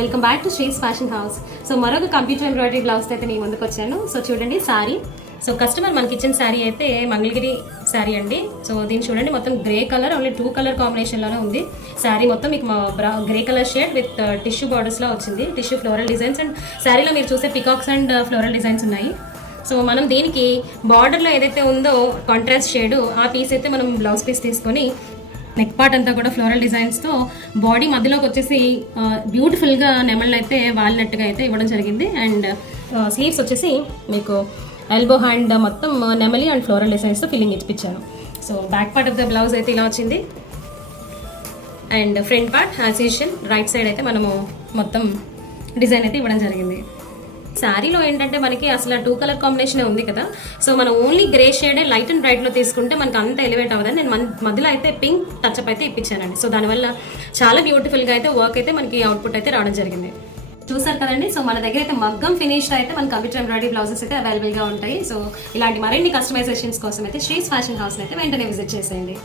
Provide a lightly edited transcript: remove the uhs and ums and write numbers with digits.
Welcome back to శ్రీస్ fashion house. So మరొక computer embroidery blouse అయితే నేను ముందుకు వచ్చాను. సో చూడండి శారీ. సో కస్టమర్ మనకి ఇచ్చిన శారీ అయితే మంగళగిరి శారీ అండి. సో దీన్ని చూడండి, మొత్తం గ్రే కలర్, ఓన్లీ 2 కలర్ కాంబినేషన్లోనే ఉంది. శారీ మొత్తం మీకు grey colour shade with tissue బార్డర్స్లో వచ్చింది. టిష్యూ ఫ్లోరల్ డిజైన్స్ అండ్ శారీలో మీరు చూసే పికాక్స్ అండ్ ఫ్లోరల్ డిజైన్స్ ఉన్నాయి. సో మనం దీనికి బార్డర్లో ఏదైతే ఉందో కాంట్రాస్ట్ షేడ్, ఆ పీస్ అయితే మనం బ్లౌజ్ పీస్ తీసుకొని నెక్ పార్ట్ అంతా కూడా ఫ్లోరల్ డిజైన్స్తో బాడీ మధ్యలోకి వచ్చేసి బ్యూటిఫుల్గా నెమళ్ళని అయితే వాలినట్టుగా అయితే ఇవ్వడం జరిగింది. అండ్ స్లీవ్స్ వచ్చేసి మీకు ఎల్బో హ్యాండ్ మొత్తం నెమలి అండ్ ఫ్లోరల్ డిజైన్స్తో ఫిల్లింగ్ ఇప్పించాను. So back part of the blouse అయితే ఇలా వచ్చింది. And front part as usual right side అయితే మనము మొత్తం డిజైన్ అయితే ఇవ్వడం జరిగింది. శారీలో ఏంటంటే మనకి అసలు 2 కలర్ కాంబినేషన్ ఉంది కదా. సో మనం ఓన్లీ గ్రే షేడే లైట్ అండ్ బ్రైట్లో తీసుకుంటే మనకి అంత ఎలివేట్ అవ్వదని నేను మధ్యలో అయితే పింక్ టచ్అప్ అయితే ఇప్పించానండి. సో దానివల్ల చాలా బ్యూటిఫుల్గా అయితే వర్క్ అయితే మనకి అవుట్పుట్ అయితే రావడం జరిగింది. చూసారు కదండి. సో మన దగ్గర అయితే మగ్గం ఫినిష్డ్ అయితే మన కంప్యూటర్ ఎంబ్రాయిడరీ బ్లౌజెస్ అయితే అవైలబుల్గా ఉంటాయి. సో ఇలాంటి మరిన్ని కస్టమైజేషన్స్ కోసం అయితే శ్రీస్ ఫ్యాషన్ హౌస్ అయితే వెంటనే విజిట్ చేసేయండి.